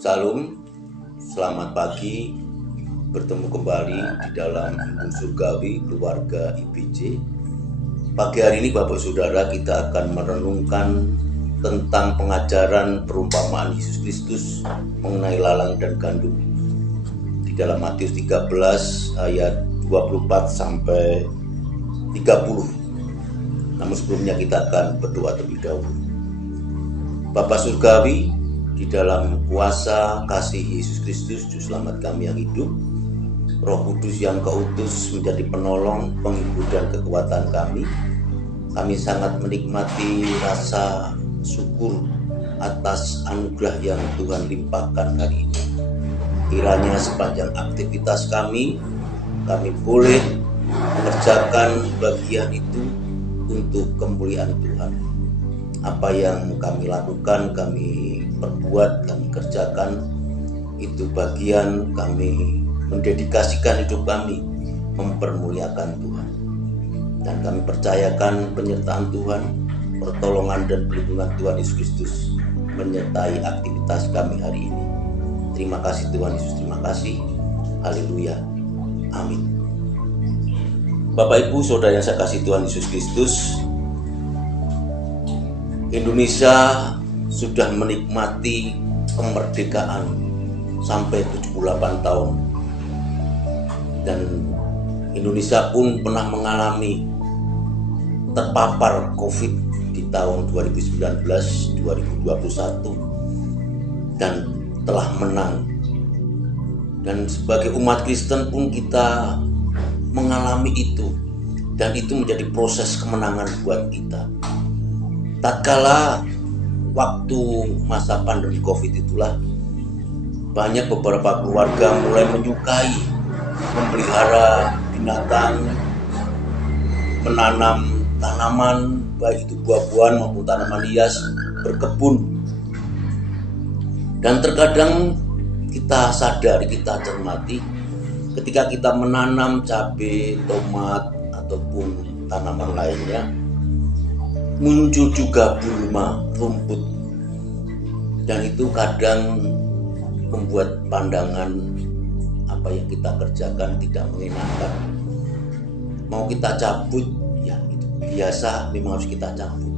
Salam, selamat pagi, bertemu kembali di dalam Ibu Surgawi Keluarga IBJ. Pagi hari ini Bapak Saudara, kita akan merenungkan tentang pengajaran perumpamaan Yesus Kristus mengenai lalang dan gandum di dalam Matius 13 ayat 24 sampai 30. Namun sebelumnya kita akan berdoa terlebih dahulu. Bapak Surgawi, di dalam kuasa kasih Yesus Kristus, Juru Selamat kami yang hidup, Roh Kudus yang Kau utus menjadi penolong, penghibur dan kekuatan kami. Kami sangat menikmati rasa syukur atas anugerah yang Tuhan limpahkan hari ini. Kiranya sepanjang aktivitas kami boleh mengerjakan bagian itu untuk kemuliaan Tuhan. Apa yang kami lakukan, kami perbuat, kami kerjakan, itu bagian kami mendedikasikan hidup kami mempermuliakan Tuhan. Dan kami percayakan penyertaan Tuhan, pertolongan dan perlindungan Tuhan Yesus Kristus menyertai aktivitas kami hari ini. Terima kasih Tuhan Yesus, terima kasih. Haleluya. Amin. Bapak Ibu Saudara yang saya kasih Tuhan Yesus Kristus, Indonesia sudah menikmati kemerdekaan sampai 78 tahun. Dan Indonesia pun pernah mengalami terpapar COVID di tahun 2019, 2021 dan telah menang. Dan sebagai umat Kristen pun kita mengalami itu, dan itu menjadi proses kemenangan buat kita. Tatkala waktu masa pandemi COVID itulah banyak beberapa keluarga mulai menyukai memelihara binatang, menanam tanaman, baik itu buah-buahan maupun tanaman hias, berkebun. Dan terkadang kita sadar, kita cermati, ketika kita menanam cabai, tomat, ataupun tanaman lainnya, muncul juga gulma, rumput, dan itu kadang membuat pandangan apa yang kita kerjakan tidak mengenakan. Mau kita cabut, ya itu biasa, memang harus kita cabut.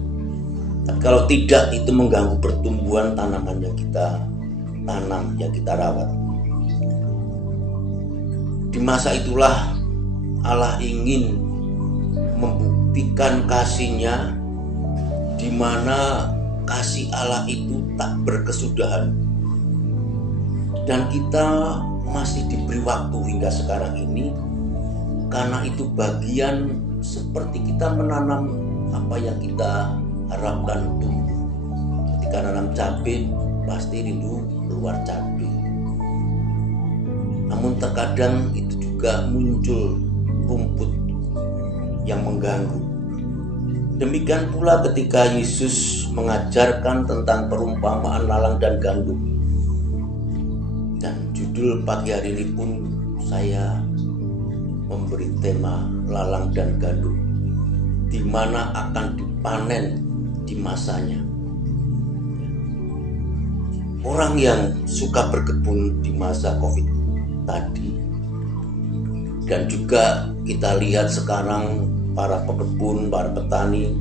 Tapi kalau tidak, itu mengganggu pertumbuhan tanaman yang kita tanam, yang kita rawat. Di masa itulah Allah ingin membuktikan kasih-Nya, di mana kasih Allah itu tak berkesudahan, dan kita masih diberi waktu hingga sekarang ini, karena itu bagian seperti kita menanam apa yang kita harapkan tumbuh. Ketika nanam cabai, pasti rindu keluar cabai. Namun terkadang itu juga muncul rumput yang mengganggu. Demikian pula ketika Yesus mengajarkan tentang perumpamaan lalang dan gandum. Dan judul pagi hari ini pun saya memberi tema lalang dan gandum, di mana akan dipanen di masanya. Orang yang suka berkebun di masa COVID tadi, dan juga kita lihat sekarang para pekebun, para petani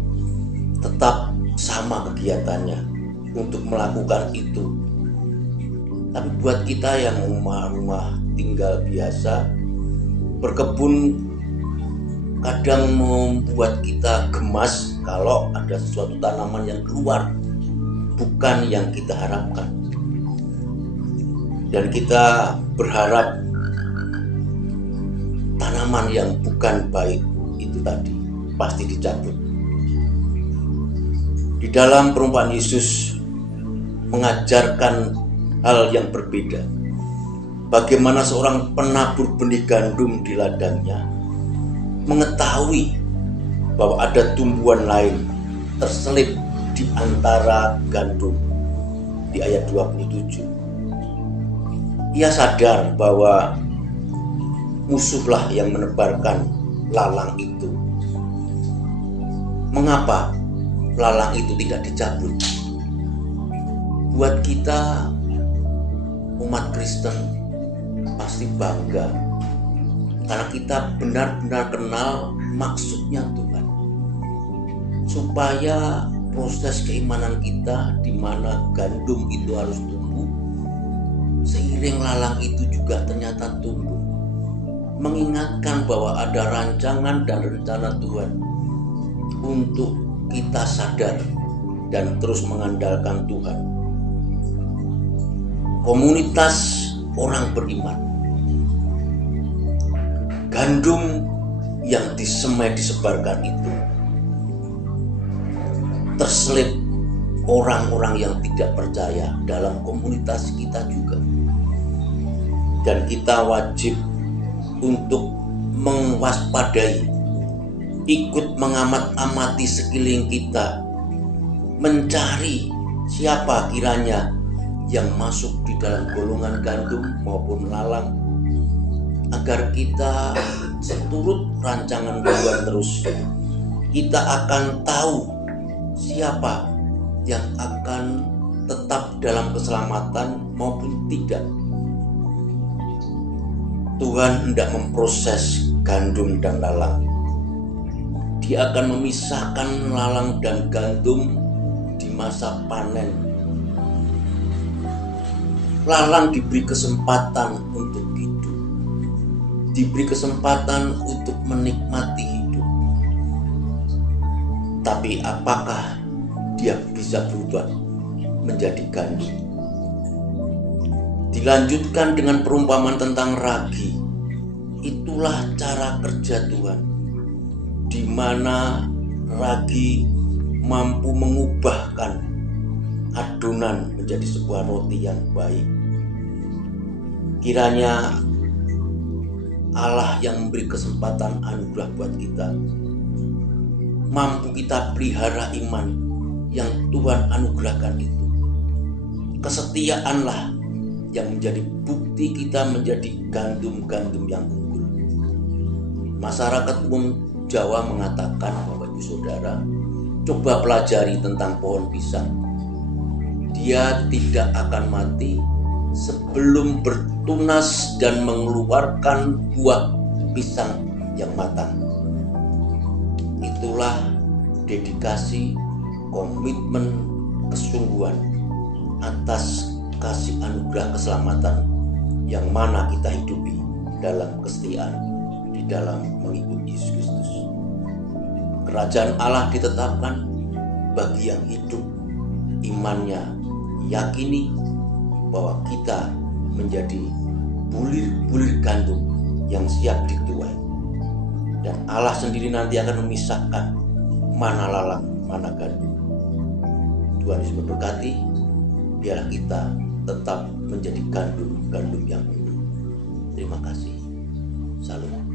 tetap sama kegiatannya untuk melakukan itu. Tapi buat kita yang rumah-rumah tinggal biasa, berkebun kadang membuat kita gemas kalau ada sesuatu tanaman yang keluar bukan yang kita harapkan. Dan kita berharap tanaman yang bukan baik itu tadi pasti dicabut. Di dalam perumpamaan Yesus mengajarkan hal yang berbeda. Bagaimana seorang penabur benih gandum di ladangnya mengetahui bahwa ada tumbuhan lain terselip di antara gandum di ayat 27. Ia sadar bahwa musuhlah yang menebarkan lalang itu. Mengapa lalang itu tidak dicabut? Buat kita umat Kristen pasti bangga karena kita benar-benar kenal maksudnya Tuhan, supaya proses keimanan kita di mana gandum itu harus tumbuh, seiring lalang itu juga ternyata tumbuh, mengingatkan bahwa ada rancangan dan rencana Tuhan untuk kita sadar dan terus mengandalkan Tuhan. Komunitas orang beriman, gandum yang disebarkan itu terselip orang-orang yang tidak percaya dalam komunitas kita juga, dan kita wajib untuk mewaspadai, ikut mengamat-amati sekeliling kita, mencari siapa kiranya yang masuk di dalam golongan gandum maupun lalang, agar kita seturut rancangan Tuhan terus. Kita akan tahu siapa yang akan tetap dalam keselamatan maupun tidak. Tuhan hendak memproses gandum dan lalang. Dia akan memisahkan lalang dan gandum di masa panen. Lalang diberi kesempatan untuk hidup, diberi kesempatan untuk menikmati hidup. Tapi apakah dia bisa berubah menjadi gandum? Dilanjutkan dengan perumpamaan tentang ragi. Itulah cara kerja Tuhan, di mana ragi mampu mengubahkan adonan menjadi sebuah roti yang baik. Kiranya Allah yang memberi kesempatan anugerah buat kita, mampu kita pelihara iman yang Tuhan anugerahkan itu. Kesetiaanlah yang menjadi bukti kita menjadi gandum-gandum yang unggul. Masyarakat umum Jawa mengatakan, Bapak Ibu Saudara, coba pelajari tentang pohon pisang. Dia tidak akan mati sebelum bertunas dan mengeluarkan buah pisang yang matang. Itulah dedikasi, komitmen, kesungguhan atas kasih anugerah keselamatan yang mana kita hidupi dalam kesetiaan di dalam mengikuti Yesus Kristus. Kerajaan Allah ditetapkan bagi yang hidup imannya, yakini bahwa kita menjadi bulir-bulir gandum yang siap dituai, dan Allah sendiri nanti akan memisahkan mana lalang, mana gandum. Tuhan Yesus memberkati. Biarlah kita tetap menjadi gandum-gandum yang unggul. Terima kasih. Salam.